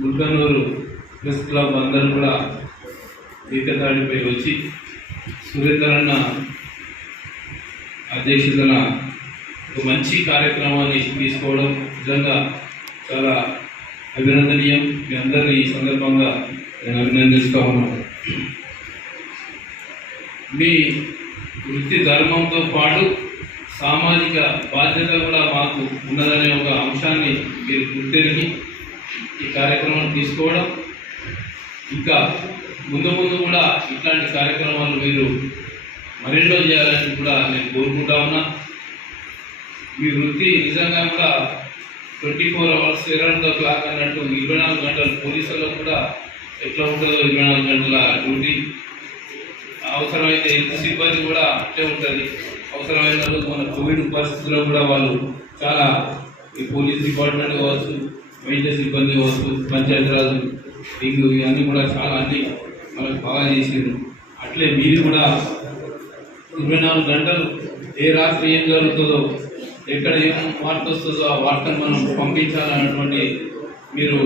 Mulkanoor press club అందరూ కూడా ఏకతాడిపై వచ్చి సురేందర్ అన్న అధ్యక్షతన ఒక మంచి కార్యక్రమాన్ని తీసుకోవడం నిజంగా చాలా అభినందనీయం. మీ అందరినీ ఈ సందర్భంగా నేను అభినందిస్తూ ఉన్నాను. మీ వృత్తి ధర్మంతో పాటు సామాజిక బాధ్యత కూడా మాకు ఉన్నదనే ఒక అంశాన్ని మీరు గుర్తెరిగి ఈ కార్యక్రమాన్ని తీసుకోవడం, ఇంకా ముందు కూడా ఇట్లాంటి కార్యక్రమాలు మీరు మరెన్నో చేయాలని కూడా నేను కోరుకుంటా ఉన్నా. మీ వృత్తి నిజంగా కూడా 24 hours అరౌండ్ ద క్లాక్ అన్నట్టు 24 గంటలు పోలీసులకు కూడా ఎట్లా ఉంటుందో 24 గంటల డ్యూటీ. అవసరమైతే హెల్త్ సిబ్బంది కూడా అట్లే ఉంటుంది. అవసరమైన మన కోవిడ్ పరిస్థితుల్లో కూడా వాళ్ళు చాలా ఈ పోలీస్ డిపార్ట్మెంట్ కావచ్చు, వైద్య సిబ్బంది కావచ్చు, పంచాయతీరాజు రింగు ఇవన్నీ కూడా చాలా అన్నీ మనకు బాగా చేసారు. అట్లే మీరు కూడా 24 గంటలు ఏ రాత్రి ఏం జరుగుతుందో, ఎక్కడ ఏం వార్త వస్తుందో ఆ వార్తను మనం పంపించాలన్నటువంటి మీరు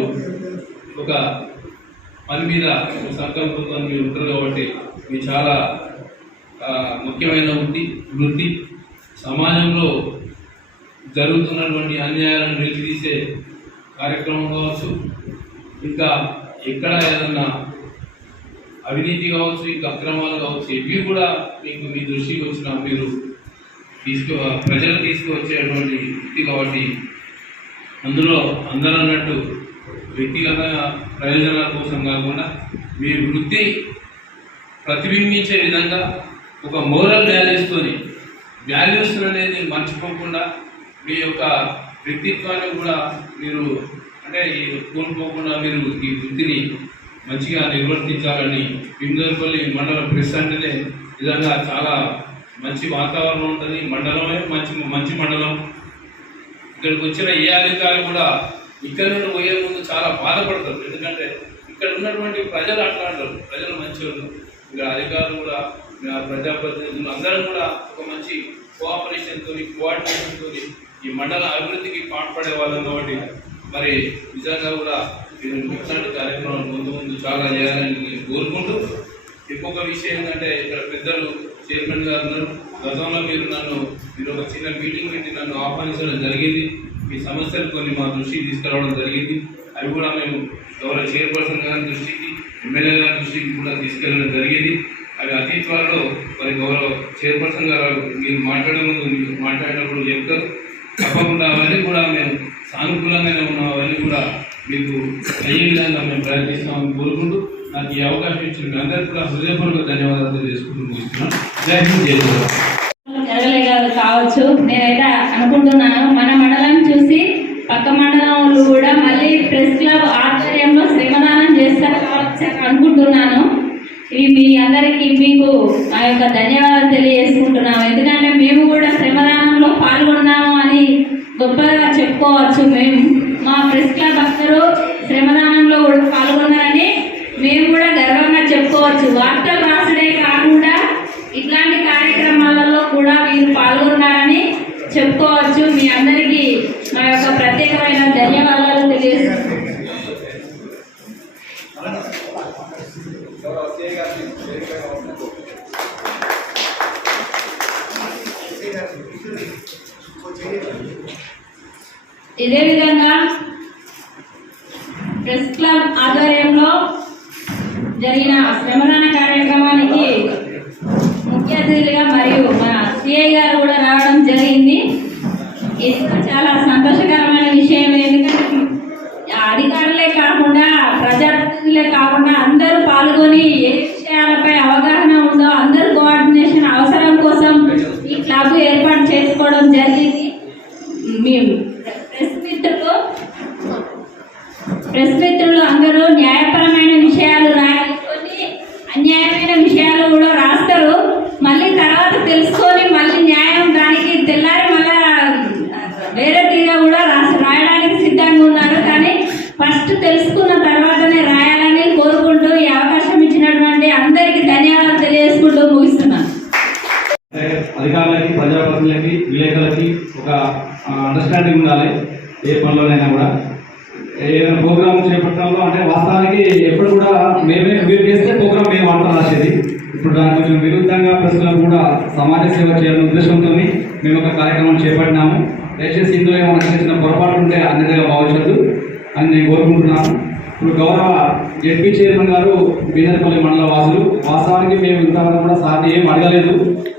ఒక పని మీద సంకల్పంతో మీరు ఉంటారు కాబట్టి ఇది చాలా ముఖ్యమైన వృత్తి. సమాజంలో జరుగుతున్నటువంటి అన్యాయాలను నిలిపితీసే కార్యక్రమం కావచ్చు, ఇంకా ఎక్కడ ఏదన్నా అవినీతి కావచ్చు, ఇంకా అక్రమాలు కావచ్చు, ఇవి కూడా మీకు మీ దృష్టికి వచ్చిన మీరు ప్రజలు తీసుకువచ్చేటువంటి వృత్తి కాబట్టి అందులో అందరూ అన్నట్టు వ్యక్తిగత ప్రయోజనాల కోసం కాకుండా మీ వృత్తి ప్రతిబింబించే విధంగా ఒక మోరల్ వాల్యూస్ అనేది మర్చిపోకుండా మీ యొక్క వ్యక్తిత్వాన్ని కూడా మీరు అంటే కోల్పోకుండా మీరు ఈ వృత్తిని మంచిగా నిర్వర్తించాలని భీమదేవరపల్లి మండల ప్రెస్ అంటేనే నిజంగా చాలా మంచి వాతావరణం ఉంటుంది. మండలమే మంచి మండలం. ఇక్కడికి వచ్చిన ఏ అధికారి కూడా ఇక్కడ నుండి పోయే ముందు చాలా బాధపడతారు. ఎందుకంటే ఇక్కడ ఉన్నటువంటి ప్రజలు అట్లా అంటారు, ప్రజలు మంచివాళ్ళు. ఇక్కడ అధికారులు కూడా ప్రజాప్రతినిధులు అందరం కూడా ఒక మంచి కోఆపరేషన్తో కోఆర్డినేషన్తో ఈ మండల అభివృద్ధికి పాటుపడే వాళ్ళం కాబట్టి మరి నిజంగా కూడా ఇట్లాంటి కార్యక్రమాలు ముందు చాలా చేయాలని నేను కోరుకుంటూ, ఇంకొక విషయం ఏంటంటే ఇక్కడ పెద్దలు చైర్మన్ గారు ఉన్నారు. గతంలో మీరు ఒక చిన్న మీటింగ్ పెట్టి నన్ను ఆహ్వానించడం జరిగింది. మీ సమస్యలు కొన్ని మా దృష్టికి తీసుకురావడం జరిగింది. అవి కూడా మేము గౌరవ చైర్పర్సన్ గారి దృష్టికి, ఎమ్మెల్యే గారి దృష్టికి కూడా తీసుకెళ్ళడం జరిగింది. అవి అతి త్వరలో మరి గౌరవ చైర్పర్సన్ గారు మీరు మాట్లాడినప్పుడు చెప్తారు. తప్పకుండా అవన్నీ కూడా మేము సానుకూలంగానే ఉన్నాం. అవన్నీ కూడా మీకు అయ్యే విధంగా మేము ప్రయత్నిస్తామని కోరుకుంటూ నాకు ఈ అవకాశం ఇచ్చిన అందరికీ కూడా హృదయపూర్వక ధన్యవాదాలు తెలియజేసుకుంటూ ముగిస్తున్నాను. జై హింద్, జై శ్రీరామ్. కావచ్చు నేనైతే అనుకుంటున్నాను మన మండలం చూసి పక్క మండలంలో కూడా మళ్ళీ ప్రెస్ క్లబ్ ఆధ్వర్యంలో శ్రమదానం చేస్తారు కావచ్చు అనుకుంటున్నాను. ఇవి మీ అందరికీ మీకు ఆ యొక్క ధన్యవాదాలు తెలియజేసుకుంటున్నాము. ఎందుకంటే మేము కూడా శ్రమదానంలో పాల్గొన్నాము అని గొప్పగా చెప్పుకోవచ్చు. మేము మా ప్రెస్ క్లబ్ అందరూ శ్రమదానంలో కూడా పాల్గొన్నారని మేము కూడా గర్వంగా చెప్పుకోవచ్చు. వార్తలు రాసడే కాకుండా ఇట్లాంటి కార్యక్రమాలలో కూడా మీరు పాల్గొన్నారని చెప్పుకోవచ్చు. మీ అందరికీ మా యొక్క ప్రత్యేకమైన ధన్యవాదాలు తెలియజేస్తున్నాను. ఇదే విధంగా ప్రెస్ క్లబ్ ఆధ్వర్యంలో జరిగిన శ్రమదాన కార్యక్రమానికి ముఖ్య అతిథులుగా మరియు మన సిఐ గారు కూడా రావడం జరిగింది. ఇది చాలా సంతోషకరమైన విషయం. ఎందుకంటే అధికారులే కాకుండా ప్రజాప్రతినిధులే కాకుండా అందరూ పాల్గొని ఏ విషయాలపై అవగాహన ఉందో అందరూ కోఆర్డినేషన్ అవసరం కోసం ఈ క్లబ్ ఏర్పాటు చేసుకోవడం జరిగింది. మేము ప్రెస్ మిత్రులు అందరూ న్యాయపరమైన విషయాలు రాసుకొని అన్యాయమైన విషయాలు కూడా రాస్తారు. మళ్ళీ తర్వాత తెలుసుకొని మళ్ళీ న్యాయం దానికి తెల్లారి మళ్ళా వేరే తీరుగా కూడా రాయడానికి సిద్ధంగా ఉన్నారు. కానీ ఫస్ట్ తెలుసుకున్న తర్వాతనే రాయాలని కోరుకుంటూ ఈ అవకాశం ఇచ్చినటువంటి అందరికీ ధన్యవాదాలు తెలియజేసుకుంటూ ముగిస్తున్నాను. అధికారులకి, ప్రజాప్రతినిధులకి, విలేకరులకి ఒక అండర్స్టాండింగ్ ఉండాలి. ఏ పనులనైనా కూడా ఏదైనా ప్రోగ్రామ్ చేపట్టడంలో అంటే వాస్తవానికి ఎప్పుడు కూడా మీరు చేస్తే ప్రోగ్రామ్ మేము వంట రాసేది. ఇప్పుడు దానికి కొంచెం విరుద్ధంగా ప్రజలకు కూడా సమాజ సేవ చేయాలనే ఉద్దేశంతో మేము ఒక కార్యక్రమం చేపట్టినాము. దయచేసి ఇందులో ఏమైనా చిన్న చిన్న పొరపాటు ఉంటే అన్నిటిగా భావించద్దు అని నేను కోరుకుంటున్నాను. ఇప్పుడు గౌరవ జెడ్పీ చైర్మన్ గారు బీదర్పల్లి మండల వాసులు. వాస్తవానికి మేము ఇంతవరకు కూడా సార్ని ఏం అడగలేదు.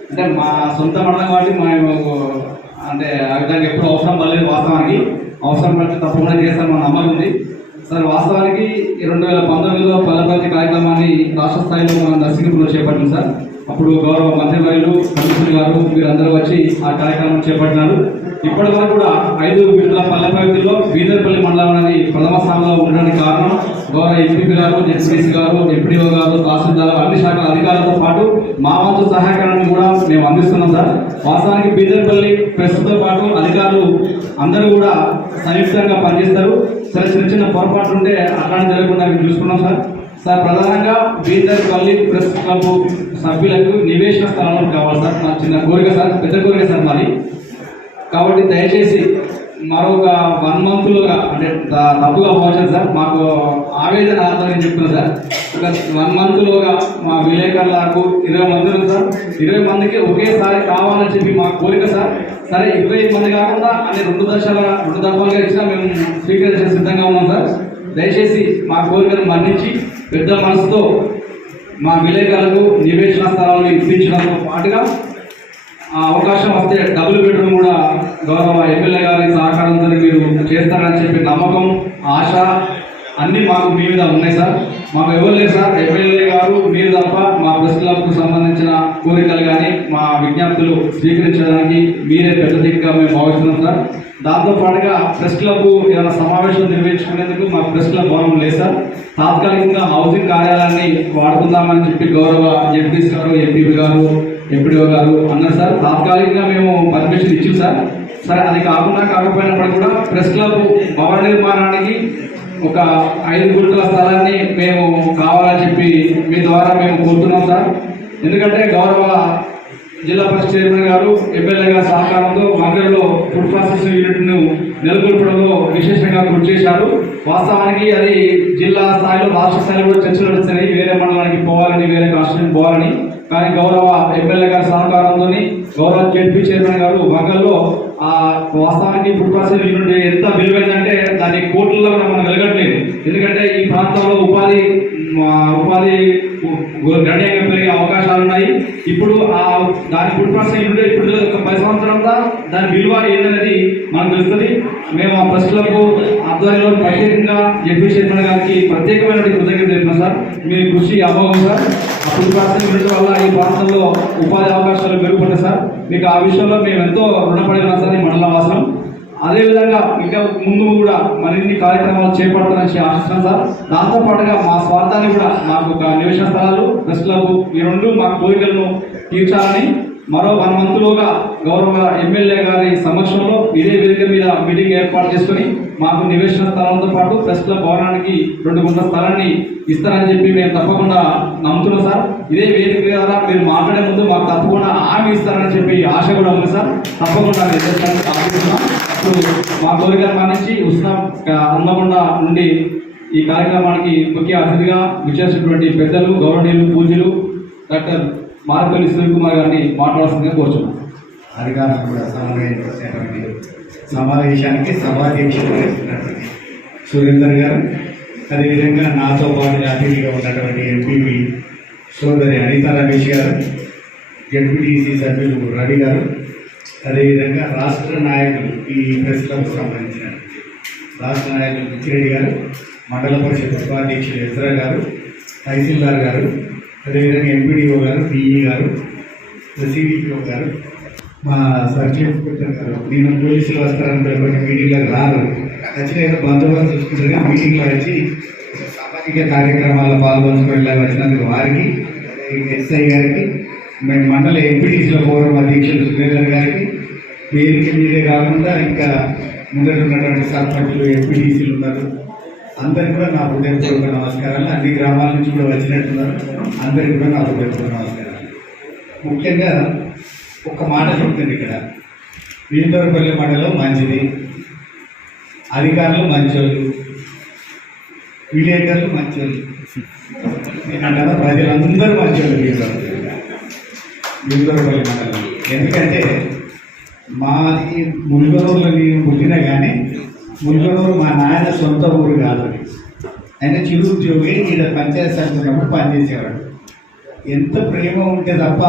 అంటే మా సొంత మండలం కాబట్టి మేము అంటే ఆ విధంగా ఎప్పుడు అవసరం పడలేదు. వాస్తవానికి అవసరం పడితే తప్పకుండా చేస్తామని నమ్మకం ఉంది సార్. వాస్తవానికి 2019లో పల్లెపల్లి కార్యక్రమాన్ని రాష్ట్ర స్థాయిలో మనం దర్శకులు చేపట్టింది సార్. అప్పుడు గౌరవ మంత్రివర్యులు కమిషనర్ గారు మీరందరూ వచ్చి ఆ కార్యక్రమం చేపట్టినారు. ఇప్పటి వరకు కూడా 5 విడుదల పల్లెపల్లిలో బీదర్పల్లి మండలం అనేది ప్రథమ స్థానంలో ఉండడానికి కారణం గౌరవ ఎంపీ గారు, జెడ్పీసీ గారు, ఎంపీడీఓ గారు, తహసీల్దార్ అన్ని శాఖల అధికారులతో పాటు మా వంతు సహకారాన్ని కూడా మేము అందిస్తున్నాం సార్. వాస్తవానికి బీదర్పల్లి ప్రెస్తో పాటు అధికారులు అందరూ కూడా సంయుక్తంగా పనిచేస్తారు. సరే చిన్న చిన్న పొరపాట్లు ఉంటే అట్లాంటి జరగకుండా మేము చూసుకున్నాం సార్. సార్ ప్రధానంగా బీదర్పల్లి ప్రెస్ క్లబ్ సభ్యులకు నివేశన స్థలాలు కావాలి సార్. నా చిన్న కోరిక సార్, పెద్ద కోరిక సార్ మాది. కాబట్టి దయచేసి మరొక 1 మంత్లోగా అంటే తప్పుగా పోవచ్చు సార్, మాకు ఆవేదన ఆధారం చెప్తున్నా సార్. ఒక 1 మంత్లోగా మా విలేకరులకు 20 మంది ఉంది సార్. 20 మందికి ఒకేసారి కావాలని చెప్పి మా కోరిక సార్. సరే 20 మంది కాకుండా అనే 2 దఫాలుగా ఇచ్చినా మేము స్వీకరించే సిద్ధంగా ఉన్నాం సార్. దయచేసి మా కోరికను మన్నించి పెద్ద మనసుతో మా విలేకరులకు నివేశన స్థలాలను ఇప్పించడంతో పాటుగా అవకాశం వస్తే డబుల్ బెడ్రూమ్ కూడా గౌరవ ఎమ్మెల్యే గారి సహకారంతో మీరు చేస్తారని చెప్పి నమ్మకం, ఆశ అన్నీ మాకు మీ మీద ఉన్నాయి సార్. మాకు ఎవరు లేదు సార్, ఎమ్మెల్యే గారు మీరు తప్ప మా ప్రెస్ క్లబ్కు సంబంధించిన కోరికలు కానీ మా విజ్ఞప్తులు స్వీకరించడానికి మీరే పెద్ద దిక్కుగా మేము భావిస్తున్నాం సార్. దాంతోపాటుగా ప్రెస్ క్లబ్ ఏదైనా సమావేశం నిర్వహించుకునేందుకు మా ప్రెస్ క్లబ్ భవనం లేదు సార్. తాత్కాలికంగా హౌసింగ్ కార్యాలయాన్ని వాడుకుందామని చెప్పి గౌరవ జడ్పీసీ గారు, ఎంపీ గారు, ఎంపీడీఓ గారు అన్నారు సార్. తాత్కాలికంగా మేము పర్మిషన్ ఇచ్చాం సార్. సరే అది కాకపోయినప్పటికీ కూడా ప్రెస్ క్లబ్ భవన నిర్మాణానికి ఒక 5 గుంటల స్థలాన్ని మేము కావాలని చెప్పి మీ ద్వారా మేము కోరుతున్నాం సార్. ఎందుకంటే గౌరవ జిల్లా పరిషత్ చైర్మన్ గారు, ఎమ్మెల్యే గారి సహకారంతో మంగళలో ఫుడ్ ప్రాసెసింగ్ యూనిట్ను నెలకొల్పడంలో విశేషంగా కృషి చేశారు. వాస్తవానికి అది జిల్లా స్థాయిలో, రాష్ట్ర స్థాయిలో కూడా చర్చలు నడుస్తున్నాయి, వేరే మండలానికి పోవాలని, వేరే రాష్ట్రానికి పోవాలని. కానీ గౌరవ ఎమ్మెల్యే గారి సహకారంతో గౌరవ జెడ్పీ చైర్మన్ గారు మంగళలో వాస్తవానికి ఫుడ్ ప్రాసెసింగ్ యూనిట్ ఎంత విలువైందంటే దాని కోట్లలో కూడా మనం వెలగట్లేదు. ఎందుకంటే ఈ ప్రాంతంలో ఉపాధి గణనీయంగా పెరిగే అవకాశాలు ఉన్నాయి. ఇప్పుడు దాని ఫుడ్ ప్రాసెసింగ్ యూనిట్ ఇప్పుడు ఒక 10 సంవత్సరంలో దాని విలువ ఏదనేది మనకు తెలుస్తుంది. మేము ఆ ప్రెస్ క్లబ్ ఆధ్వర్యంలో ప్రత్యేకంగా జెడ్పీ చైర్మన్ గారికి ప్రత్యేకమైన కృతజ్ఞత చెప్తున్నాం సార్. మీ కృషి అమోఘం సార్. ఆ ఫుడ్ ప్రాసెసింగ్ యూనిట్ వల్ల ఈ ప్రాంతంలో ఉపాధి అవకాశాలు మెరుగుపడ్డాయి సార్. మీకు ఆ విషయంలో మేము ఎంతో రుణపడి ఉన్నాం సార్ ఈ మండల వాసం. అదేవిధంగా ఇంకా ముందు కూడా మరిన్ని కార్యక్రమాలు చేపడతానని ఆశిస్తున్నాం సార్. దాంతోపాటుగా మా స్వార్థాన్ని కూడా మాకు ఒక నివేశన స్థలాలు, ప్రెస్ క్లబ్ ఈ 2 మా కోరికలను తీర్చాలని మరో 1 మంత్లోగా గౌరవ ఎమ్మెల్యే గారి సమక్షంలో ఇదే వేదిక మీద మీటింగ్ ఏర్పాటు చేసుకుని మాకు నివేశన స్థలంతో పాటు ప్రెస్ క్లబ్ భవనానికి 2 గుంటల స్థలాన్ని ఇస్తారని చెప్పి మేము తప్పకుండా నమ్ముతున్నాం సార్. ఇదే వేదిక ద్వారా మీరు మాట్లాడే ముందు మాకు తప్పకుండా హామీ ఇస్తారని చెప్పి ఆశ కూడా ఉంది సార్. తప్పకుండా ఆశిస్తున్నాం. అప్పుడు మా కోరికలు మన్నించి హన్మకొండ నుండి ఈ కార్యక్రమానికి ముఖ్య అతిథిగా విచ్చేసినటువంటి పెద్దలు, గౌరవనీయులు, పూజ్యులు డాక్టర్ మార్పల్లి సూర్యకుమార్ గారిని మాట్లాడాల్సిందిగా కోరుచున్నాం. అధికారులు కూడా సమన్వయించేటువంటి సమావేశానికి సభాధ్యక్షులు వహిస్తున్నటువంటి సురేందర్ గారు, అదేవిధంగా నాతో పాటు అతిథిగా ఉన్నటువంటి ఎంపీపీ సోదరి అనితా రమేష్ గారు, జడ్పీటీసీ సభ్యులు రవి గారు, అదేవిధంగా రాష్ట్ర నాయకులు ఈ ప్రెస్ క్లబ్కు సంబంధించిన రాష్ట్ర నాయకులు మిచ్చిరెడ్డి గారు, మండల పరిషత్ ఉపాధ్యక్షులు ఎజ్రా గారు, తహసీల్దార్ గారు, అదేవిధంగా ఎంపీడీఓ గారు, పిఈ గారు, సిడిపిఓ గారు, మా సర్కిల్ ఇన్స్పెక్టర్ గారు. నేను పోలీసులు వస్తారని కొన్ని మీటింగ్లకు రారు, ఖచ్చితంగా బందోబస్తు చూసుకుంటారు. కానీ మీటింగ్లో వచ్చి సామాజిక కార్యక్రమాల్లో పాల్గొనడానికి వచ్చినందుకు వారికి, ఎస్ఐ గారికి, మేము మండల ఎంపీటీసీల ఫోరం అధ్యక్షులు సురేందర్ గారికి, వేదిక మీదే కాకుండా ఇంకా ముందట ఉన్నటువంటి సర్పంచులు, ఎంపీటీసీలు ఉన్నారు, అందరికీ కూడా నా హృదయపూర్వక నమస్కారాలు. అన్ని గ్రామాల నుంచి కూడా వచ్చినట్టున్నారు, అందరికీ కూడా నా హృదయపూర్వక నమస్కారాలు. ముఖ్యంగా ఒక మాట చెప్తుంది, ఇక్కడ వీందరపల్లి మండలం మంచిది, అధికారులు మంచోళ్ళు, విలేకరులు మంచోళ్ళు, నేనంటారా ప్రజలందరూ మంచోళ్ళు బీదరపల్లి మండలం. ఎందుకంటే మాది ముల్గనూరులో నేను పుట్టినా కానీ ముల్గనూరు మా నాయన సొంత ఊరు కాదు. ఆయన చిరు ఉద్యోగి ఈడ పంచాయతీ సంఘంలో పనిచేసేవాడు. ఎంత ప్రేమ ఉంటే తప్ప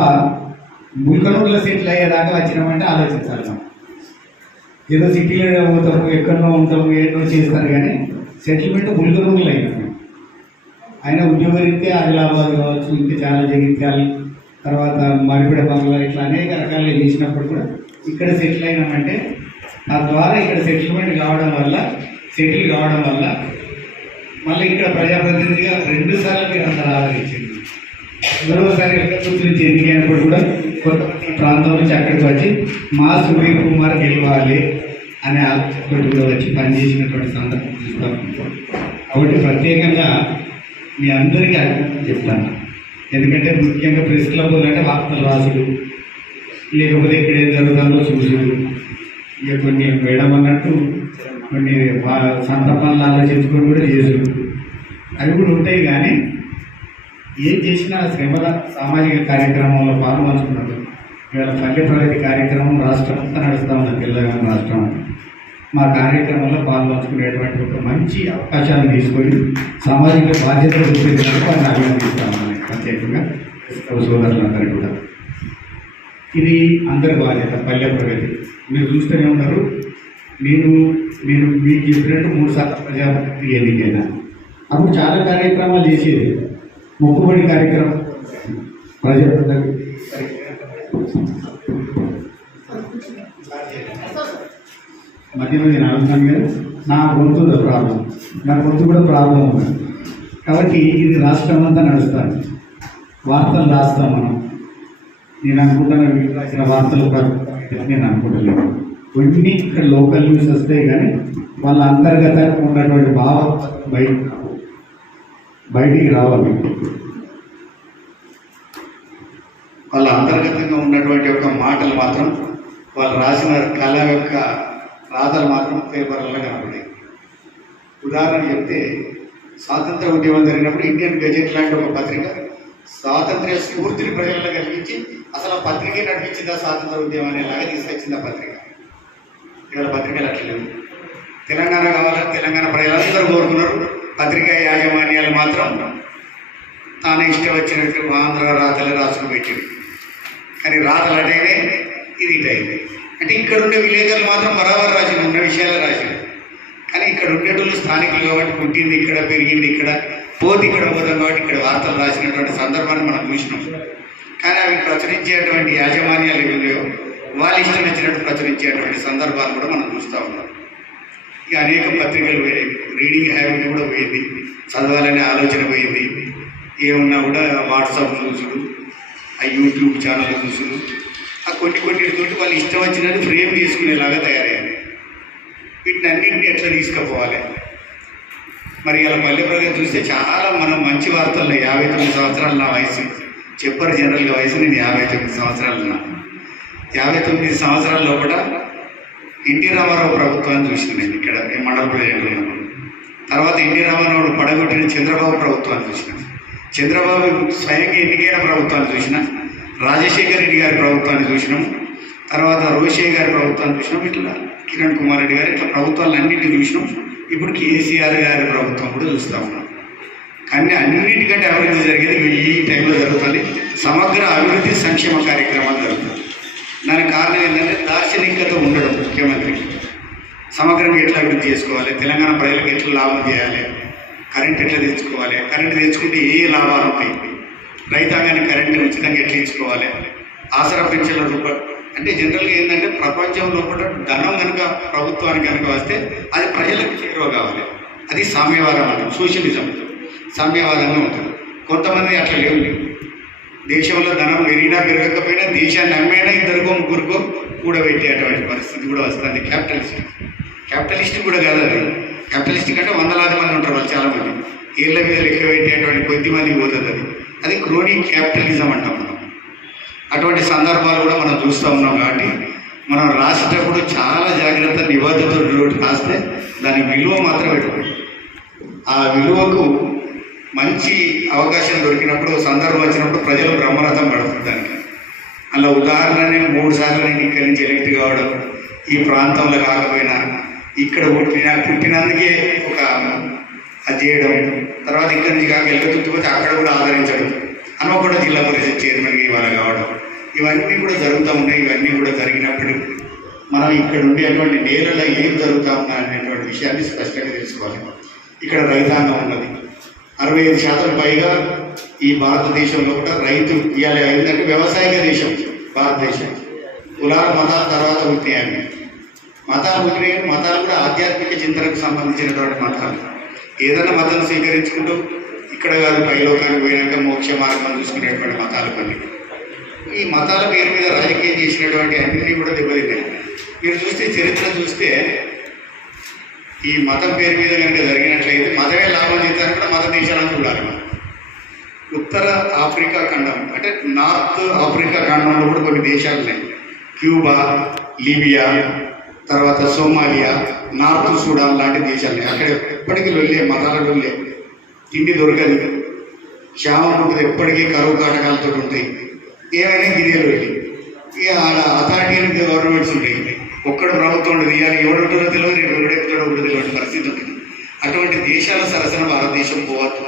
ముల్కనూరులో సెటిల్ అయ్యేదాకా వచ్చినామంటే ఆలోచించాలి. మనం ఏదో సిటీలో పోతాము, ఎక్కడో ఉంటాము, ఏదో చేస్తారు, కానీ సెటిల్మెంట్ ముల్కనూరులో అయినాం. ఆయన ఉద్యోగరీత్యా ఆదిలాబాద్ కావచ్చు, ఇంకా చాలా జగిత్యాలు, తర్వాత మరిపిడ బంగ్లా, ఇట్లా అనేక రకాలుగా చేసినప్పుడు కూడా ఇక్కడ సెటిల్ అయినామంటే తద్వారా ఇక్కడ సెటిల్ కావడం వల్ల మళ్ళీ ఇక్కడ ప్రజాప్రతినిధిగా 2 సార్లు మీరు అందరూ ఆదరించింది. మరోసారి గురించి ఎన్నికైనప్పుడు కూడా కొంతమంది ప్రాంతం నుంచి అక్కడికి వచ్చి మా సునీల్ కుమార్ గెలవాలి అనే ఆలోచనతో కూడా వచ్చి పనిచేసినటువంటి సందర్భం చూస్తాం. కాబట్టి ప్రత్యేకంగా మీ అందరికీ అభినందనలు చెప్తాను. ఎందుకంటే ముఖ్యంగా ప్రెస్ క్లబ్లు అంటే వార్తలు రాసుడు, లేకపోతే ఇక్కడ ఏం జరుగుతుందో చూసుడు, ఇక కొన్ని మేడం అన్నట్టు కొన్ని సొంత పనులు ఆలోచించుకొని కూడా చేసుడు, అవి కూడా ఉంటాయి. కానీ ఏం చేసినా శ్రమద సామాజిక కార్యక్రమంలో పాల్పంచుకున్నారు. ఇవాళ పల్లె ప్రగతి కార్యక్రమం రాష్ట్రం అంతా నడుస్తూ ఉన్నది, తెలంగాణ రాష్ట్రం. మా కార్యక్రమంలో పాల్పంచుకునేటువంటి ఒక మంచి అవకాశాన్ని తీసుకొని సామాజిక బాధ్యతలు చూపించడానికి వారిని అభినందిస్తాను. ప్రత్యేకంగా సోదరులందరూ కూడా ఇది అందరి బాధ్యత. పల్లె ప్రగతి మీరు చూస్తూనే ఉన్నారు. నేను మీకు చెప్పినట్టు 3 సార్లు ప్రజాప్రతినిధి ఎన్నికైనా అప్పుడు చాలా కార్యక్రమాలు చేసేది. మొక్కుబడి కార్యక్రమం ప్రజాప్రతినిధి మధ్య నేను అడుగుతాను కదా, నా గొంతు ప్రాబ్లం, నా గొంతు కూడా ప్రాబ్లం ఉంది. కాబట్టి ఇది రాష్ట్రం అంతా నడుస్తాను. వార్తలు రాస్తాం మనం. నేను అనుకుంటున్న వీళ్ళు రాసిన వార్తలు నేను అనుకుంటలేను. కొన్ని ఇక్కడ లోకల్ న్యూస్ వస్తాయి, కానీ వాళ్ళ అంతర్గతంగా ఉన్నటువంటి భావం బయటికి రావాలి. వాళ్ళ అంతర్గతంగా ఉన్నటువంటి యొక్క మాటలు మాత్రం, వాళ్ళు రాసిన కళ యొక్క రాతలు మాత్రం పేపర్లలో కనపడాయి. ఉదాహరణ చెప్తే, స్వాతంత్ర ఉద్యమం జరిగినప్పుడు ఇండియన్ గెజెట్ లాంటి ఒక పత్రిక స్వాతంత్ర్య స్ఫూర్తిని ప్రజల్లో కలిగించి అసలు ఆ పత్రికే నడిపించిందా స్వాతంత్ర ఉద్యమం అనేలాగా తీసుకొచ్చింది ఆ పత్రిక. ఇవాళ పత్రికలు అట్లా లేవు. తెలంగాణ కావాలని తెలంగాణ ప్రజలందరూ కోరుకున్నారు. పత్రికా యాజమాన్యాలు మాత్రం తాను ఇష్టం వచ్చినట్టు ఆంధ్ర రాతలు రాసుకుని పెట్టింది. కానీ రాతలు అటైనే ఇది ఇటైంది. అంటే ఇక్కడ ఉండే విలేకరులు మాత్రం బరాబర్ రాసింది, ఉన్న విషయాలు రాసింది. కానీ ఇక్కడ ఉండేటోళ్ళు స్థానికులు కాబట్టి పుట్టింది ఇక్కడ, పెరిగింది ఇక్కడ, పోతే ఇక్కడ పోతాం కాబట్టి ఇక్కడ వార్తలు రాసినటువంటి సందర్భాన్ని మనం చూసినాం. కానీ అవి ప్రచురించేటువంటి యాజమాన్యాలు ఏమిలేవు, వాళ్ళు ఇష్టం వచ్చినట్టు ప్రచురించేటువంటి సందర్భాలు కూడా మనం చూస్తూ ఉన్నాం. ఇక అనేక పత్రికలు పోయినాయి, రీడింగ్ హ్యాబిట్ కూడా పోయింది, చదవాలనే ఆలోచన పోయింది. ఏమున్నా కూడా వాట్సాప్ చూసుడు, ఆ యూట్యూబ్ ఛానల్ చూసుడు, ఆ కొన్నిటితోటి వాళ్ళు ఇష్టం వచ్చినట్టు ఫ్రేమ్ చేసుకునేలాగా తయారయ్యారు. వీటిని అన్నింటినీ ఎట్లా తీసుకుపోవాలి? మరి ఇలా పల్లె ప్రగతి చూస్తే చాలా మనం మంచి వార్తలు. 59 సంవత్సరాలు నా వయసు, చెప్పరు జనరల్గా వయసు, నేను 59 సంవత్సరాలు ఉన్నా. 59 సంవత్సరాల లోపల ఎన్టీ రామారావు ప్రభుత్వాన్ని చూసిన నేను ఇక్కడ మండల ప్రజలు. తర్వాత ఎన్టీ రామారావు పడగొట్టిన చంద్రబాబు ప్రభుత్వాన్ని చూసిన, చంద్రబాబు స్వయంగా ఎన్నికైన ప్రభుత్వాన్ని చూసిన, రాజశేఖర రెడ్డి గారి ప్రభుత్వాన్ని చూసినాం, తర్వాత రోషయ్య గారి ప్రభుత్వాన్ని చూసినాం, ఇట్లా కిరణ్ కుమార్ రెడ్డి గారు, ఇట్లా ప్రభుత్వాలన్నింటినీ చూసినాం. ఇప్పుడు కేసీఆర్ గారి ప్రభుత్వం కూడా చూస్తూ ఉన్నాం. కానీ అన్నింటికంటే అభివృద్ధి జరిగేది ఈ టైంలో జరుగుతుంది. సమగ్ర అభివృద్ధి సంక్షేమ కార్యక్రమాలు జరుగుతుంది. దానికి కారణం ఏంటంటే దార్శనికత ఉండడం. ముఖ్యమంత్రికి సమగ్రంగా ఎట్లా అభివృద్ధి చేసుకోవాలి, తెలంగాణ ప్రజలకు ఎట్లా లాభం చేయాలి, కరెంట్ ఎట్లా తెచ్చుకోవాలి, కరెంట్ తెచ్చుకుంటే ఏ లాభాలు ఉంటాయి, రైతాంగానికి కరెంట్ ఉచితంగా ఎట్లా ఇచ్చుకోవాలి, ఆసరా పెన్షన్ల రూపాయలు. అంటే జనరల్గా ఏంటంటే ప్రపంచంలో కూడా ధనం కనుక ప్రభుత్వానికి కనుక వస్తే అది ప్రజలకు చేరువ కావాలి. అది సామ్యవాదం అంటాం, సోషలిజం సామ్యవాదంగా ఉంటుంది. కొంతమంది అట్లా లేవు. దేశంలో ధనం పెరిగినా పెరగకపోయినా దేశాన్ని అమ్మైనా ఇద్దరికో ముగ్గురికో కూడబెట్టేటువంటి పరిస్థితి కూడా వస్తుంది. క్యాపిటలిస్ట్ కూడా కాదు అది. క్యాపిటలిస్ట్ కంటే వందలాది మంది ఉంటారు వాళ్ళు, చాలామంది ఏళ్ళ మీద లెక్క పెట్టేటువంటి కొద్ది మంది పోతుంది అది. అది క్రోనిక్ క్యాపిటలిజం అంటాం మనం. అటువంటి సందర్భాలు కూడా మనం చూస్తూ ఉన్నాం. కాబట్టి మనం రాసేటప్పుడు చాలా జాగ్రత్త నిబద్ధతతో రాస్తే దాని విలువ మాత్రం పెట్టుకోండి. ఆ విలువకు మంచి అవకాశం దొరికినప్పుడు, సందర్భం వచ్చినప్పుడు ప్రజలు బ్రహ్మరథం పడుతుంది దానికి. అలా ఉదాహరణ నేను 3 సార్లు నేను ఇక్కడి నుంచి ఎలక్ట్ కావడం, ఈ ప్రాంతంలో కాకపోయినా ఇక్కడ పుట్టినందుకే ఒక అది చేయడం, తర్వాత ఇక్కడి నుంచి కాక ఎల్లతుట్టుపోతే అక్కడ కూడా ఆదరించడం, హన్మకొండ జిల్లా పరిషత్ చైర్మన్గా ఇవాళ కావడం, ఇవన్నీ కూడా జరుగుతూ ఉన్నాయి. ఇవన్నీ కూడా జరిగినప్పుడు మనం ఇక్కడ ఉండేటువంటి నేలలో ఏం జరుగుతూ ఉన్నా అనేటువంటి విషయాన్ని స్పష్టంగా తెలుసుకోవాలి. ఇక్కడ రైతాంగం ఉన్నది, 65% పైగా ఈ భారతదేశంలో కూడా రైతు ఇవాళ ఏంటంటే వ్యవసాయ దేశం భారతదేశం. కులాల మతాల తర్వాత పుట్టినాయి మతాలు పుట్టినాయి. మతాలు కూడా ఆధ్యాత్మిక చింతనకు సంబంధించినటువంటి మతాలు. ఏదైనా మతం స్వీకరించుకుంటూ ఇక్కడ కాదు పైలోకానికి పోయినాక మోక్ష మార్గం చూసుకునేటువంటి మతాలు కొన్ని. ఈ మతాల పేరు మీద రాజకీయం చేసినటువంటి అన్నింటినీ కూడా దెబ్బతిన్నాయి. మీరు చూస్తే చరిత్ర చూస్తే ఈ మతం పేరు మీద కనుక జరిగినట్లయితే మతమే లాభం చేస్తారని కూడా మత దేశాలను చూడాలి. ఉత్తర ఆఫ్రికా ఖండం అంటే నార్త్ ఆఫ్రికా ఖండంలో కూడా కొన్ని దేశాలు ఉన్నాయి. క్యూబా, లీబియా, తర్వాత సోమాలియా, నార్త్ సూడాన్ లాంటి దేశాలు ఉన్నాయి. అక్కడ ఎప్పటికీ లొల్లే, మతాల లొల్లే, తిండి దొరకదు, క్షామం ఉంటుంది, ఎప్పటికీ కరువు కాటకాలతో ఉంటాయి. ఏమైనా గిరిజలు వెళ్ళి ఇక అథారిటీ గవర్నమెంట్స్ ఉంటాయి. ఒక్కడు ప్రభుత్వం ఉండదు, ఇవాళ ఎవడుంటుందో తెలియదు, రేపు ఎవడెక్కుతాడో ఉండదు తెలియని పరిస్థితి ఉంటుంది. అటువంటి దేశాల సరసన భారతదేశం పోవద్దు.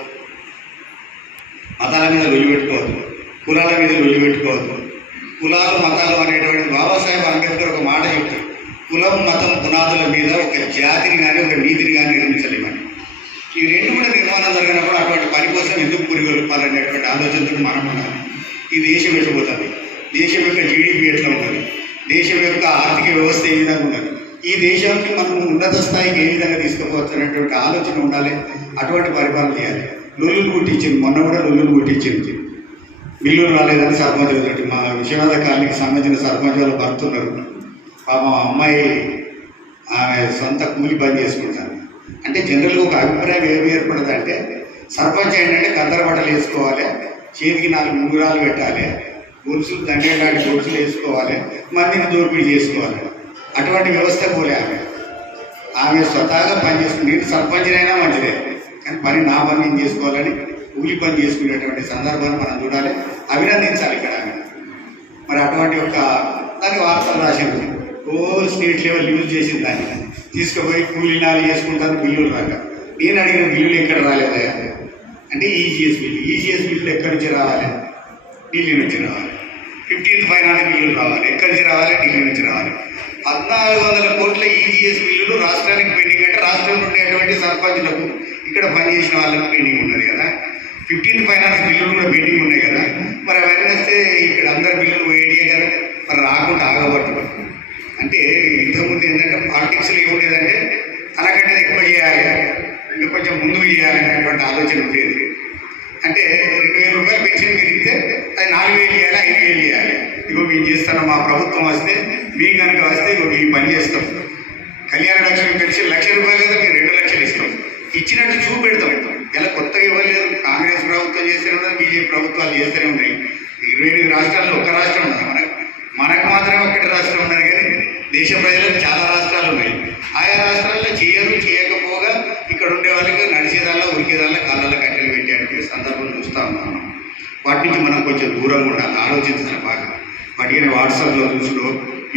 మతాల మీద లొల్లి పెట్టుకోవద్దు, కులాల మీద లొల్లి పెట్టుకోవద్దు. కులాలు మతాలు అనేటువంటి బాబాసాహెబ్ అంబేద్కర్ ఒక మాట చెప్తాడు, కులం మతం పునాదుల మీద ఒక జాతిని కానీ ఒక నీతిని కానీ నిర్మించలేమని. ఈ రెండు కూడా నిర్మాణం జరిగినప్పుడు అటువంటి పని కోసం ఎందుకు పురిగొల్పాలనేటువంటి ఆలోచనతో మనం ఉండాలి. ఈ దేశం ఎట్టిపోతుంది, దేశం యొక్క జీడిపి ఎట్లా ఉంటుంది, దేశం యొక్క ఆర్థిక వ్యవస్థ ఏ విధంగా ఉండాలి, ఈ దేశానికి మనం ఉన్నత స్థాయికి ఏ విధంగా తీసుకుపోవచ్చు అనేటువంటి ఆలోచన ఉండాలి. అటువంటి పరిపాలన చేయాలి. లొల్లులు గుట్టించింది, మొన్న కూడా లొల్లులు గుట్టించింది. బిల్లులు రాలేదని సర్పంచ్, మా విశ్వనాథ కాలనీకి సంబంధించిన సర్పంచ్ వాళ్ళు భర్తున్నారు. పాపం అమ్మాయి ఆమె సొంత కూలి పని చేసుకుంటారు. అంటే జనరల్గా ఒక అభిప్రాయం ఏమి ఏర్పడదంటే సర్పంచ్ ఏంటంటే కద్దర బట్టలు వేసుకోవాలి, చేతికి 4 ఉంగరాలు పెట్టాలి, గొలుసులు దండే లాంటి గొలుసులు వేసుకోవాలి, మందిని దోపిడీ చేసుకోవాలి. అటువంటి వ్యవస్థ పోలే ఆమె స్వతహాగా పని చేసుకుని, నేను సర్పంచ్నైనా మంచిదే కానీ పని నా పని నేను చేసుకోవాలని కూలి పని చేసుకునేటువంటి సందర్భాన్ని మనం చూడాలి, అభినందించాలి ఇక్కడ. మరి అటువంటి దానికి వార్తలు రాసింది, స్టేట్ లెవెల్ యూజ్ చేసింది, దాన్ని తీసుకుపోయి కూలీనాలు చేసుకుంటాను బిల్లులు రాక. నేను అడిగిన బిల్లులు ఎక్కడ రాలేదా అంటే ఈజీఎస్ బిల్లులు ఎక్కడి నుంచి రావాలి, ఢిల్లీ నుంచి రావాలి. 15th ఫైనాన్స్ బిల్లులు రావాలి, ఎక్కడి నుంచి రావాలి, ఢిల్లీ నుంచి రావాలి. 1400 కోట్ల ఈజీఎస్ బిల్లులు రాష్ట్రానికి పెండింగ్ అంటే రాష్ట్రంలో ఉండేటువంటి సర్పంచులకు ఇక్కడ పనిచేసిన వాళ్ళకి పెండింగ్ ఉన్నది కదా. 15th ఫైనాన్స్ బిల్లులు కూడా పెండింగ్ ఉన్నాయి కదా. మరి అవన్నీ వస్తే ఇక్కడ అందరు బిల్లులు పోయేటియే కదా, మరి రాకుండా ఆగబట్టు. అంటే ఇంతకుముందు ఏంటంటే పాలిటిక్స్లో ఏముండేదంటే తనకంటే ఎక్కువ చేయాలి, ఇంకా కొంచెం ముందుకు చేయాలి అనేటువంటి ఆలోచన ఉండేది. అంటే 2000 రూపాయలు పెన్షన్ మీరు ఇస్తే అది 4000 చేయాలి, 5000 చేయాలి. ఇగో మేము చేస్తాను, మా ప్రభుత్వం వస్తే మేము కనుక వస్తే ఇగో ఈ పని చేస్తాం. కళ్యాణ లక్ష్మి పెన్షన్ 1,00,000 రూపాయలు కదా, మేము 2 లక్షలు ఇస్తాం. ఇచ్చినట్టు చూపెడతాం. ఇలా కొత్తగా ఇవ్వలేదు. కాంగ్రెస్ ప్రభుత్వం చేస్తూనే ఉన్నది, బీజేపీ ప్రభుత్వాలు చేస్తూనే ఉన్నాయి. 28 రాష్ట్రాల్లో ఒక్క రాష్ట్రం ఉన్నది, మనకు మాత్రమే ఒకటి రాష్ట్రం ఉన్నది. కానీ దేశ ప్రజలకు చాలా రాష్ట్రాలు ఉన్నాయి. ఆయా రాష్ట్రాల్లో చేయకపోగా ఇక్కడ ఉండే వాళ్ళకి నడిచేదాల్లో ఉరికేదాల్లో కాళ్ళ కట్టెలు పెట్టే సందర్భం చూస్తూ ఉన్నాం. వాటి నుంచి మనం కొంచెం దూరంగా ఉండాలి, ఆలోచించాలి బాగా. వాటికి వాట్సాప్లో చూసుడు,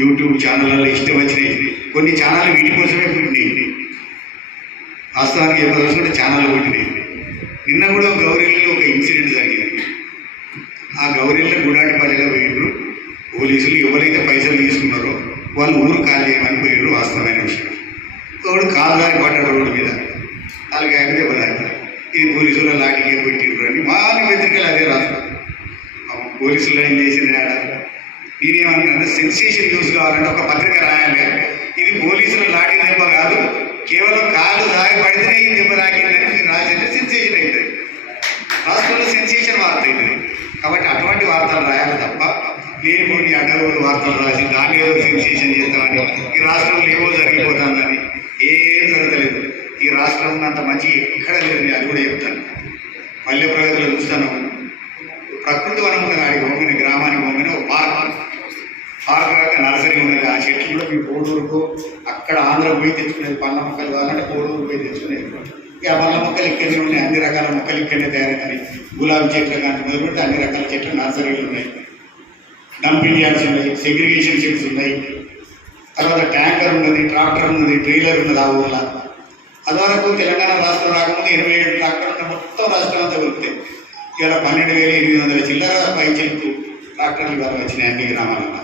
యూట్యూబ్ ఛానళ్ళలో ఇష్టం వచ్చినాయి. కొన్ని ఛానళ్ళు వీటి కోసమే పుట్టినాయి. వాస్తవానికి ఏమో చూసుకుంటే ఛానళ్ళు పుట్టినాయి. నిన్న కూడా గౌరీలో ఒక ఇన్సిడెంట్ జరిగింది. ఆ గౌరీలో గుడాటిపల్లిలో పోయినరు పోలీసులు. ఎవరైతే పైసలు తీసుకున్నారో వాళ్ళు ఊరు కాల్ చేయమని పోయినరు. వాస్తవమైన విషయం. ఒకడు కాలు దారి పడ్డాడు రోడ్డు మీద, వాళ్ళకి ఆయన దెబ్బతారు. ఇది పోలీసులు లాఠీకే పెట్టిండ్రు అని మా పత్రికలు అదే రాస్తారు. పోలీసులు ఏం చేసింది ఆడ. నేనేమన్నా సెన్సేషన్ న్యూస్ కావాలంటే ఒక పత్రిక రాయాలి, ఇది పోలీసులు లాఠీ దెబ్బ కాదు, కేవలం కాలు దారి పడితేనే ఈ దెబ్బ తాకిందని మీరు రాసింటే సెన్సేషన్ అవుతుంది, రాష్ట్రంలో సెన్సేషన్ వార్త అవుతుంది. కాబట్టి అటువంటి వార్తలు రాయాలి తప్ప నేను కొన్ని అడ్డగోలు వార్తలు రాసి దాన్ని ఏదో సెన్సేషన్ చేస్తామని, ఈ రాష్ట్రంలో ఏవో జరిగిపోతుందని. ఏం జరగలేదు. ఈ రాష్ట్రం ఉన్నంత మంచి ఎక్కడ లేదని అది కూడా చెప్తాను. పల్లె ప్రగతిలో చూస్తాను, ప్రకృతి వనం ఉన్నది. ఆడికి పోగానే గ్రామానికి పోగానే ఒక పార్క్ కాక నర్సరీ ఉన్నది. ఆ చెట్లు కూడా మీ కోడూరుకు అక్కడ ఆంధ్ర పోయి తెచ్చుకునేది. పళ్ళ మొక్కలు కావాలంటే కోడూరు పోయి తెచ్చుకునేది. ఇక మల్ల మొక్కలు ఇక్కడనే ఉన్నాయి, అన్ని రకాల మొక్కలు ఇక్కడనే తయారవుతాయి. గులాబీ చెట్లు కానీ మొదలు పెడితే అన్ని రకాల చెట్లు నర్సరీలు ఉన్నాయి, డంపింగ్ యార్డ్స్ ఉన్నాయి, సెగ్రిగేషన్ షెడ్స్ ఉన్నాయి, తర్వాత ట్యాంకర్ ఉన్నది, ట్రాక్టర్ ఉన్నది, ట్రైలర్ ఉన్నది ఆ ఊళ్ళో. అదివరకు తెలంగాణ రాష్ట్రం రాకముందు 27 ట్రాక్టర్లు మొత్తం రాష్ట్రం అంతా దొరుకుతాయి. ఇవాళ 12,800 చిల్లర పై చెట్టు ట్రాక్టర్లు ఇవాళ వచ్చినాయి అన్ని గ్రామాలలో.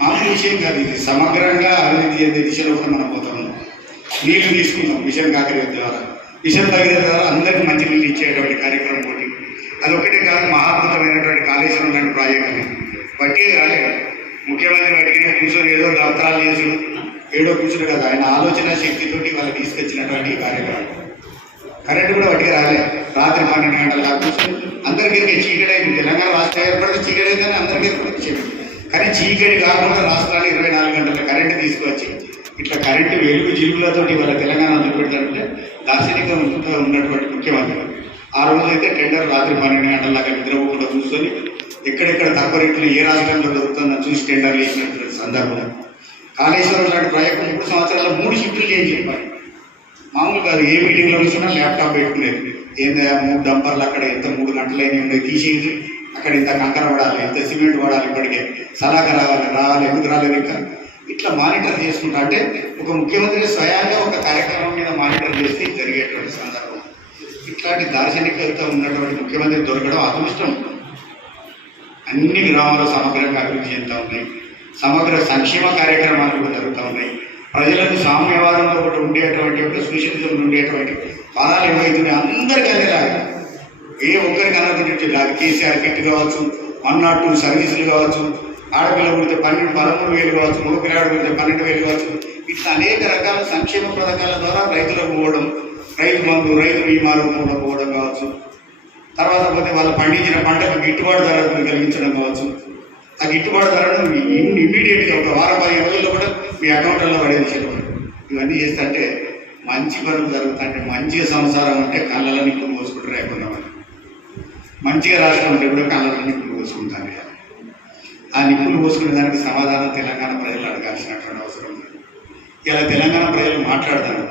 మామూలు విషయం కాదు ఇది. సమగ్రంగా అభివృద్ధి చెందే దిశలో కూడా మనం పోతాం. నీళ్లు తీసుకుంటాం మిషన్ కాకరీయ ద్వారా, మిషన్ కాకరీయ ద్వారా అందరికీ మంచి నీళ్ళు ఇచ్చేటువంటి కార్యక్రమం ఒకటి. అదొకటే కాదు, మహాద్భుతమైనటువంటి కాళేశ్వరం లాంటి ప్రాజెక్టుని బట్టి రాలేదు. ముఖ్యమంత్రి వాటికి కూర్చొని ఏదో దళితాలు చేసి ఏడో కూర్చుని కదా, ఆయన ఆలోచన శక్తితోటి వాళ్ళు తీసుకొచ్చినటువంటి కార్యక్రమం. కరెంటు కూడా వాటికి రాలేదు. రాత్రి 12 గంటల దాకా కూర్చొని అందరికీ చీకటి తెలంగాణ రాష్ట్రం ఏర్పడితే చీకటి అయిందని అందరికీ వచ్చేది. కానీ చీకటి కాకుండా రాష్ట్రాన్ని 24 గంటల కరెంటు తీసుకువచ్చి ఇట్లా కరెంటు వెలుగు జిలుగులతోటి వాళ్ళ తెలంగాణ చూపెడతారంటే దార్శనికంగా ఉన్నటువంటి ముఖ్యమంత్రి. ఆ రోజైతే టెండర్ రాత్రి 12 గంటల దాకా నిద్రపోకుండా కూర్చొని ఎక్కడెక్కడ తక్కువ రేట్లు ఏ రాష్ట్రంలో దొరుకుతుందని చూసి టెండర్లు వేసినటువంటి సందర్భం. కాళేశ్వరం లాంటి ప్రాజెక్టు 3 సంవత్సరాల్లో 3 షిఫ్ట్లు చేంజ్ చెప్పాలి. మామూలు కాదు, ఏ మీటింగ్లో కూర్చున్నా ల్యాప్టాప్ పెట్టుకునేది. ఏందా 3 డంపర్లు అక్కడ ఎంత 3 గంటలైనా ఉండేది తీసేది, అక్కడ ఇంత కంకర పడాలి, ఎంత సిమెంట్ పడాలి, ఇప్పటికే సలాక రావాలి ఎందుకు రాలేదు ఇంకా ఇట్లా మానిటర్ చేసుకుంటా. అంటే ఒక ముఖ్యమంత్రి స్వయంగా ఒక కార్యక్రమం మీద మానిటర్ చేస్తే జరిగేటువంటి సందర్భం. ఇట్లాంటి దార్శనికత ఉన్నటువంటి ముఖ్యమంత్రి దొరకడం అదృష్టం. అన్ని గ్రామాల్లో సమగ్రంగా అభివృద్ధి చెందుతూ ఉన్నాయి, సమగ్ర సంక్షేమ కార్యక్రమాలు కూడా జరుగుతూ ఉన్నాయి. ప్రజలకు సామ్యవాదంలో ఒకటి ఉండేటువంటి సూచనలు ఉండేటువంటి పదాలు ఏమవుతున్నాయి అందరికీ అందేలాగా, ఏ ఒక్కరికి అనుకుంటే అది కేసీఆర్ కిట్ కావచ్చు, 102 సర్వీసులు కావచ్చు, ఆడపిల్ల పుడితే 13,000 కావచ్చు, మగ పిల్లాడు పుడితే 12,000 కావచ్చు. ఇట్లా అనేక రకాల సంక్షేమ పథకాల ద్వారా రైతులకు పోవడం, రైతు బంధు, రైతు బీమాలు పోవడం కావచ్చు. తర్వాత పోతే వాళ్ళు పండించిన పంటకు గిట్టుబాటు ధరలు కలిగించడం కావచ్చు. ఆ గిట్టుబాటు ధరను ఇమ్మీడియట్గా ఒక వారం 15 రోజుల్లో కూడా మీ అకౌంట్లో పడేది చెప్పండి. ఇవన్నీ చేస్తుంటే మంచి పనులు జరుగుతుంటే, మంచిగా సంసారం ఉంటే కళ్ళలో నిప్పులు పోసుకుంటారు. లేకుండా మంచిగా రాష్ట్రం ఉంటే కూడా కళ్ళలో నిప్పులు పోసుకుంటారు. ఆ నిప్పులు పోసుకునే దానికి సమాధానం తెలంగాణ ప్రజలు అడగాల్సినటువంటి అవసరం ఉంది. ఇలా తెలంగాణ ప్రజలు మాట్లాడతారు,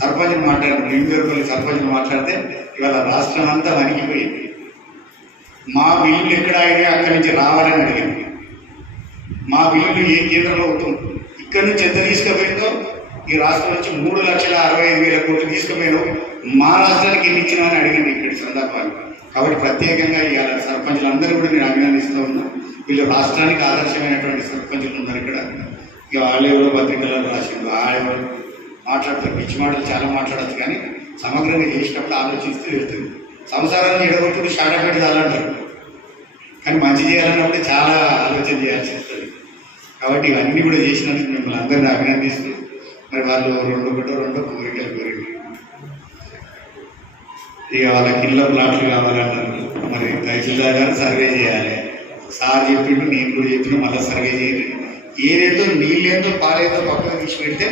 సర్పంచ్లు మాట్లాడారు, నియోజకవర్గంలో సర్పంచ్లు మాట్లాడితే ఇవాళ రాష్ట్రం అంతా వణికిపోయింది. మా బిల్లులు ఎక్కడ అయినా అక్కడి నుంచి రావాలని అడిగింది. మా బిల్లులు ఏ కేంద్రంలో అవుతుంది, ఇక్కడి నుంచి ఎంత తీసుకుపోయిందో ఈ రాష్ట్రం నుంచి 3,65,000 కోట్లు తీసుకుపోయినావు, మా రాష్ట్రానికి ఎన్ని ఇచ్చినామని అడిగింది ఇక్కడి సందర్భాలు. కాబట్టి ప్రత్యేకంగా ఇవాళ సర్పంచులు అందరూ కూడా నేను అభినందిస్తూ ఉన్నాను. వీళ్ళు రాష్ట్రానికి ఆదర్శమైనటువంటి సర్పంచులు ఉన్నారు ఇక్కడ. ఇక వాళ్ళే కూడా పత్రికలలో రాసిండు, ఆడేవాళ్ళు మాట్లాడతారు, పిచ్చి మాటలు చాలా మాట్లాడచ్చు, కానీ సమగ్రంగా చేసినప్పుడు ఆలోచిస్తూ వెళ్తుంది. సంసారాన్ని ఎడగొట్టుడు షార్ట్ పెట్టి చాలంటారు, కానీ మంచి చేయాలన్నప్పుడు చాలా ఆలోచన చేయాల్సి వస్తుంది. కాబట్టి ఇవన్నీ కూడా చేసినందుకు మిమ్మల్ని అందరినీ అభినందిస్తూ, మరి వాళ్ళు 2 కోరికలు ఇక వాళ్ళకి ఇళ్ళ ప్లాట్లు కావాలన్నారు. మరి తహసీల్దార్ గారు సర్వే చేయాలి, సార్ చెప్పిండు, నేను కూడా చెప్పిన మళ్ళీ సర్వే చేయాలి. ఏదేదో నీళ్ళేందో పాలేదో పక్కన తీసి పెడితే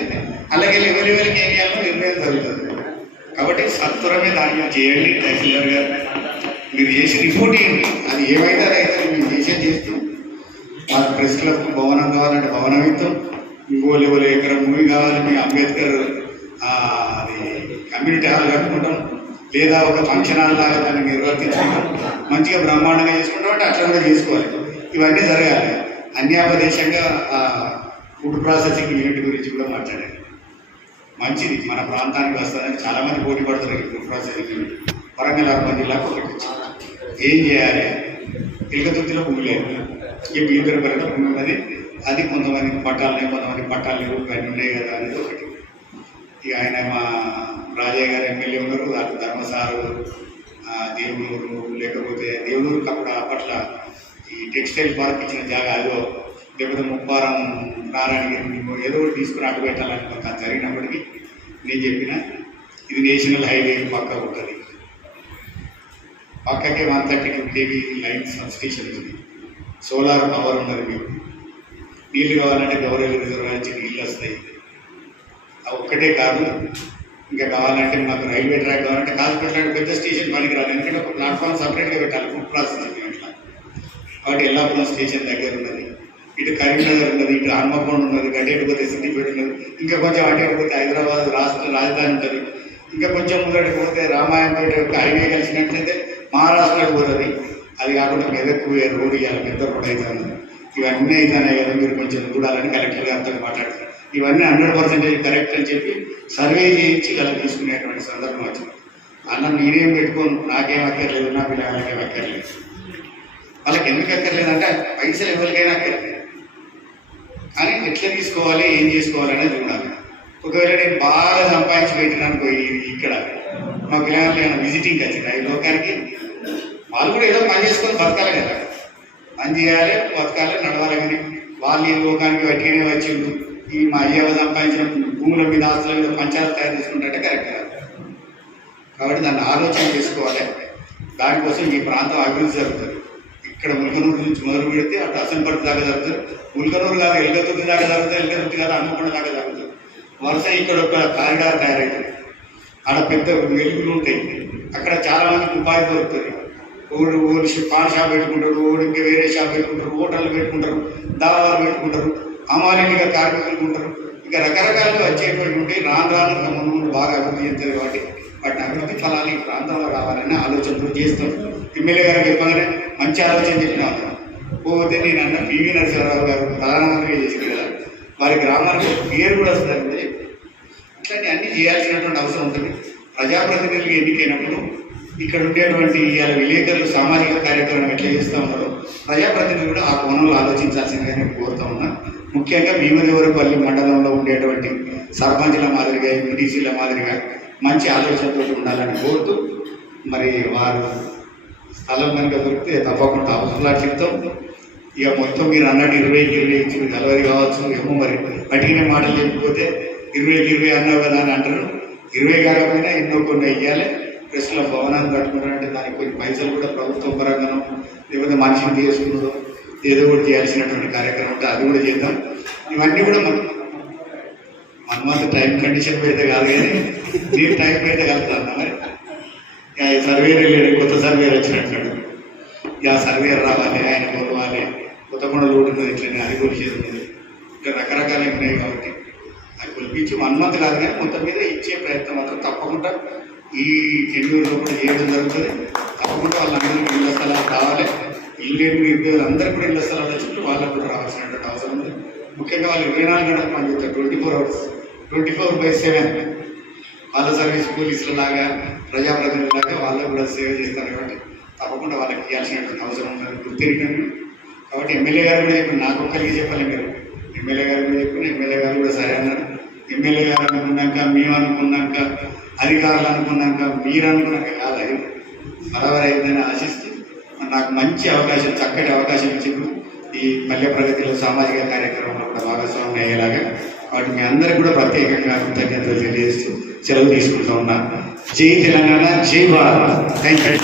అలాగే ఎవరికి ఏం చేయాలో నిర్ణయం జరుగుతుంది. కాబట్టి సత్వరమే దాన్ని చేయండి. తహసీల్దార్ గారు మీరు చేసి రిపోర్ట్ ఇవ్వండి, అది ఏమైతే అయితే మేము చేస్తూ మాకు ప్రెస్ క్లబ్ భవనం కావాలంటే భవనం ఇస్తాం, ఇంకో లెవెల్ ఎకరం భూమి కావాలి, మీ అంబేద్కర్ అది కమ్యూనిటీ హాల్ కట్టుకుంటాం, లేదా ఒక ఫంక్షన్ హాల్ లాగా దాన్ని నిర్వర్తించుకుంటాం, మంచిగా బ్రహ్మాండంగా చేసుకుంటాం. అంటే అట్లా కూడా చేసుకోవాలి. ఇవన్నీ జరగాలి. అన్యాపదేశంగా ఫుడ్ ప్రాసెసింగ్ యూనిట్ గురించి కూడా మాట్లాడాలి. మంచిది, మన ప్రాంతానికి వస్తుందని చాలామంది పోటీ పడతారు. ఈ food processing unit Warangal urban జిల్లాకు ఒకటి ఏం చేయాలి, ఇలకతుర్తిలో భూమి లేదు, ఈ భీకరపల్లిలో భూమి ఉన్నది, అది కొంతమందికి పట్టాలని కొంతమంది పట్టాలని రూపాయలు ఉన్నాయి కదా అనేది ఒకటి. ఇక ఆయన మా రాజయ్య గారు ఎమ్మెల్యే ఉన్నారు, అటు ధర్మసారు, దేవునూరు, లేకపోతే దేవునూరుకి అప్పుడు అప్పట్లో ఈ టెక్స్టైల్ పార్క్ ఇచ్చిన జాగా అదో, లేకపోతే ముప్పారం నారాయణగిరి ఏదో ఒకటి తీసుకుని అటు పెట్టాలని కొంత జరిగినప్పటికీ నేను చెప్పిన ఇది నేషనల్ హైవే పక్క ఉంటుంది, పక్కకే 132 kV లైన్ సబ్ స్టేషన్ ఉంది, సోలార్ పవర్ ఉన్నది, మీకు నీళ్ళు కావాలంటే గౌరవ రిజర్వాయర్ నుంచి నీళ్ళు వస్తాయి. అది ఒక్కటే కాదు, ఇంకా కావాలంటే మాకు రైల్వే ట్రాక్ కావాలంటే కాల్పట్ల పెద్ద స్టేషన్ పనికి రాదు, ఎందుకంటే ఒక ప్లాట్ఫామ్ సపరేట్గా పెట్టాలి ఫుడ్ ప్రాసెసింగ్ అట్లా. కాబట్టి ఎల్లాపురం స్టేషన్ దగ్గర ఉన్నది, ఇటు కరీంనగర్ ఉన్నది, ఇటు హన్మకొండ ఉన్నది, గడ్డేటిపోతే సిద్దిపేట ఉన్నది, ఇంకా కొంచెం అటేటిపోతే హైదరాబాద్ రాష్ట్ర రాజధాని ఉంటుంది. ఇంకా కొంచెం ముందడికి పోతే రామాయణపేట యొక్క హైవే కలిసినట్లయితే మహారాష్ట్రకు పోతుంది. అది కాకుండా మెదక్కు రోడ్ ఇవ్వాలి, పెద్ద రోడ్ అవుతుంది. ఇవన్నీ అయితేనే కదా మీరు కొంచెం చూడాలని కలెక్టర్ గారితో మాట్లాడుతున్నారు. ఇవన్నీ 100% కరెక్ట్ అని చెప్పి సర్వే చేయించి ఇలా తీసుకునేటువంటి సందర్భం వచ్చింది. అన్న నేనేం పెట్టుకోను, నాకేం అక్కర్లేదు, నా పిల్లలకేం అక్కర్లేదు. వాళ్ళకి ఎందుకు అక్కర్లేదంటే పైసలు ఎవరికైనా అక్కర్లేదు, కానీ ఎట్లా తీసుకోవాలి, ఏం చేసుకోవాలి అనేది చూడాలి. ఒకవేళ నేను బాగా సంపాదించి పెట్టినాను పోయి ఇక్కడ మా పిల్లలు నేను విజిటింగ్కి వచ్చిన ఈ లోకానికి, వాళ్ళు కూడా ఏదో పని చేసుకొని బతకాలి కదా, పని చేయాలి, బతకాలి, నడవాలి. కానీ వాళ్ళు ఈ లోకానికి వట్టిగానే వచ్చిండు, ఈ మా అయ్యవ సంపాదించిన భూముల మీద ఆస్తుల మీద పంచాయతీ తయారు చేసుకుంటే కరెక్ట్ కాదు. కాబట్టి దాన్ని ఆలోచన చేసుకోవాలి. దానికోసం ఈ ప్రాంతం అభివృద్ధి జరుగుతుంది. ఇక్కడ ముల్కనూరు నుంచి మొదలు పెడితే అటు అసంపర్తి దాకా జరుగుతుంది. ముల్కనూరు కాదు ఎల్గతుర్తి దాకా జరుగుతుంది, ఎల్గతుర్తి కాదు హన్మకొండ దాకా జరుగుతుంది. వరుస ఇక్కడ ఒక కారిడార్ తయారవుతుంది. ఆడ పెద్ద వెలుగులు ఉంటాయి. అక్కడ చాలా మందికి ఉపాధి దొరుకుతుంది. ఓడి పాన్ షాప్ పెట్టుకుంటారు, ఓడి ఇంకా వేరే షాప్ పెట్టుకుంటారు, హోటళ్ళు పెట్టుకుంటారు, దావాలు పెట్టుకుంటారు, అమాలిక కార్మికులు ఉంటారు. ఇంకా రకరకాలుగా వచ్చేటువంటి ఉంటాయి. రాను రాను ముందు బాగా అభివృద్ధి చెందుతారు. కాబట్టి వాటిని అభివృద్ధి ఫలాలు ఈ ప్రాంతంలో రావాలని ఆలోచనలు చేస్తాం. ఎమ్మెల్యే గారికి చెప్పగానే మంచి ఆలోచన చెప్పిన పోతే నేను అన్న పివి నరసింహారావు గారు ప్రధానమంత్రిగా చేసింది కదా, వారి గ్రామానికి పేరు కూడా వస్తుంది. ఇట్లాంటి అన్నీ చేయాల్సినటువంటి అవసరం ఉంటుంది. ప్రజాప్రతినిధులు ఎన్నికైనప్పుడు ఇక్కడ ఉండేటువంటి ఇవాళ విలేకరులు సామాజిక కార్యక్రమం ఎట్లా చేస్తూ ఉన్నారో ప్రజాప్రతినిధులు కూడా ఆ కోణంలో ఆలోచించాల్సిందిగా నేను కోరుతా ఉన్నా. ముఖ్యంగా భీమదేవరపల్లి మండలంలో ఉండేటువంటి సర్పంచుల మాదిరిగా, ఎంపీటీసీల మాదిరిగా మంచి ఆలోచనతో ఉండాలని కోరుతూ, మరి వారు స్థలం కనుక దొరికితే తప్పకుండా అవసరాలు చెప్తాం. ఇక మొత్తం మీరు అన్నట్టు 20కి 20 ఇచ్చి 40 కావచ్చు ఏమో, మరి పట్టిన మాటలు చెప్పిపోతే 20కి 20 అన్నావు కదా అని అంటారు. 20 కాకపోయినా ఎన్నో కొన్ని ఇవ్వాలి. ప్రెస్లో భవనాన్ని కట్టుకుంటారంటే దానికి కొన్ని పైసలు కూడా ప్రభుత్వం పరంగానో లేకపోతే మనిషిని తీసుకున్నదో ఏదో కూడా చేయాల్సినటువంటి కార్యక్రమం ఉంటే అది కూడా చేద్దాం. ఇవన్నీ కూడా మనమంతా టైం కండిషన్ పెడితే కాదు, కానీ నేను టైం పెడితే కలుగుతాను. మరి సర్వేర్ లేడు, కొత్త సర్వేర్ వచ్చినట్టు ఆ సర్వేర్ రావాలి, ఆయన కొలవాలి, కొత్తకొండ రోడ్డు ఉన్నది ఇట్లనే అది కొలిచేది ఉన్నది, ఇంకా రకరకాలు ఉన్నాయి. కాబట్టి అది కొలిపించి 1 month కాదు, కానీ మొత్తం మీద ఇచ్చే ప్రయత్నం మాత్రం తప్పకుండా ఈ టెన్యూర్లో కూడా చేయడం జరుగుతుంది. తప్పకుండా వాళ్ళందరికీ ఇళ్ల స్థలాలు కావాలి. ఇల్లు అందరికీ కూడా ఇళ్ల స్థలాలు వచ్చి వాళ్ళకు కూడా రావాల్సినటువంటి అవసరం ఉంది. ముఖ్యంగా వాళ్ళు 24 గంటలు పనిచేస్తారు, 24 hours, 24/7 వాళ్ళ సర్వీస్ పోలీసుల లాగా ప్రజాప్రతినిధులాగా వాళ్ళకు కూడా సేవ చేస్తారు. కాబట్టి తప్పకుండా వాళ్ళకి ఇవ్వాల్సినటువంటి అవసరం ఉందని గుర్తిరికండి. కాబట్టి ఎమ్మెల్యే గారు కూడా చెప్పి నాకు ఒక్కరికి చెప్పాలి, మీరు ఎమ్మెల్యే గారు కూడా చెప్పిన ఎమ్మెల్యే గారు కూడా సరే అన్నారు. ఎమ్మెల్యే గారు అనుకున్నాక, మేము అనుకున్నాక, అధికారులు అనుకున్నాక, మీరు అనుకున్నాక కాదు, అది బరాబర్ అయిందని ఆశిస్తూ నాకు మంచి అవకాశం, చక్కటి అవకాశం ఇచ్చింది. ఈ పల్లె ప్రగతిలో సామాజిక కార్యక్రమంలో కూడా భాగస్వామ్యం అయ్యేలాగా. కాబట్టి మీ అందరికీ కూడా ప్రత్యేకంగా కృతజ్ఞతలు తెలియజేస్తూ సెలవు తీసుకుంటూ ఉన్నా. జై తెలంగాణ, జై భారత్. Thank you.